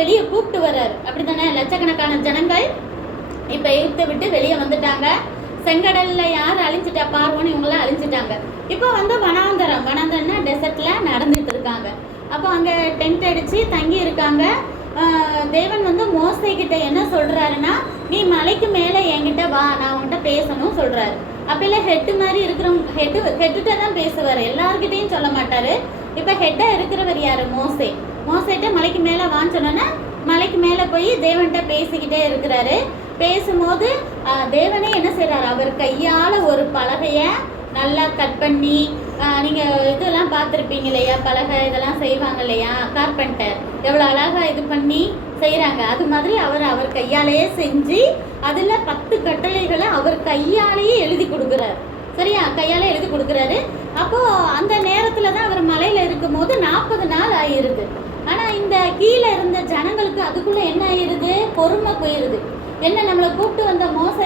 வெளியே கூப்பிட்டு வர்றாரு. அப்படித்தானே? லட்சக்கணக்கான ஜனங்கள் இப்போ எகிப்தை விட்டு வெளியே வந்துட்டாங்க. செங்கடல்ல யார் அழிஞ்சிட்டா? பார்வோன்னு இவங்களாம் அழிஞ்சிட்டாங்க. இப்போ வந்து வனாந்தரம்னா டெசர்ட்ல நடந்துட்டு இருக்காங்க. அப்போ அங்கே டென்ட் அடிச்சு தங்கி இருக்காங்க. தேவன் வந்து மோசே கிட்ட என்ன சொல்றாருன்னா, நீ மலைக்கு மேலே என்கிட்ட வா, நான் உன்கிட்ட பேசணும் சொல்றாரு. அப்பெல்லாம் ஹெட்டு மாதிரி இருக்கிறவங்க ஹெட்டுகிட்ட தான் பேசுவார், எல்லாருக்கிட்டையும் சொல்ல மாட்டாரு. இப்போ ஹெட்டா இருக்கிறவர் யாரு? மோசேட்ட மலைக்கு மேலே வான்னு சொன்னோன்னா மலைக்கு மேலே போய் தேவன்கிட்ட பேசிக்கிட்டே இருக்கிறாரு. பேசும்போது தேவனே என்ன செய்கிறாரு? அவர் கையால் ஒரு பலகையை நல்லா கட் பண்ணி, நீங்கள் இதெல்லாம் பார்த்துருப்பீங்க இல்லையா, பலகை இதெல்லாம் செய்வாங்க இல்லையா, கார்பெண்டர் எவ்வளோ அழகாக இது பண்ணி செய்கிறாங்க. அது மாதிரி அவர் கையாலேயே செஞ்சு அதில் 10 கட்டளைகளை அவர் கையாலேயே எழுதி கொடுக்குறாரு. சரியா? கையால் எழுதி கொடுக்குறாரு. அப்போது அந்த நேரத்தில் தான் அவர் மலையில் இருக்கும் போது 40 நாள் ஆகிருது. ஆனால் இந்த கீழே இருந்த ஜனங்களுக்கு அதுக்குள்ளே என்ன ஆயிடுது? பொறுமை போயிடுது. என்ன, நம்மளை கூப்பிட்டு வந்த மோச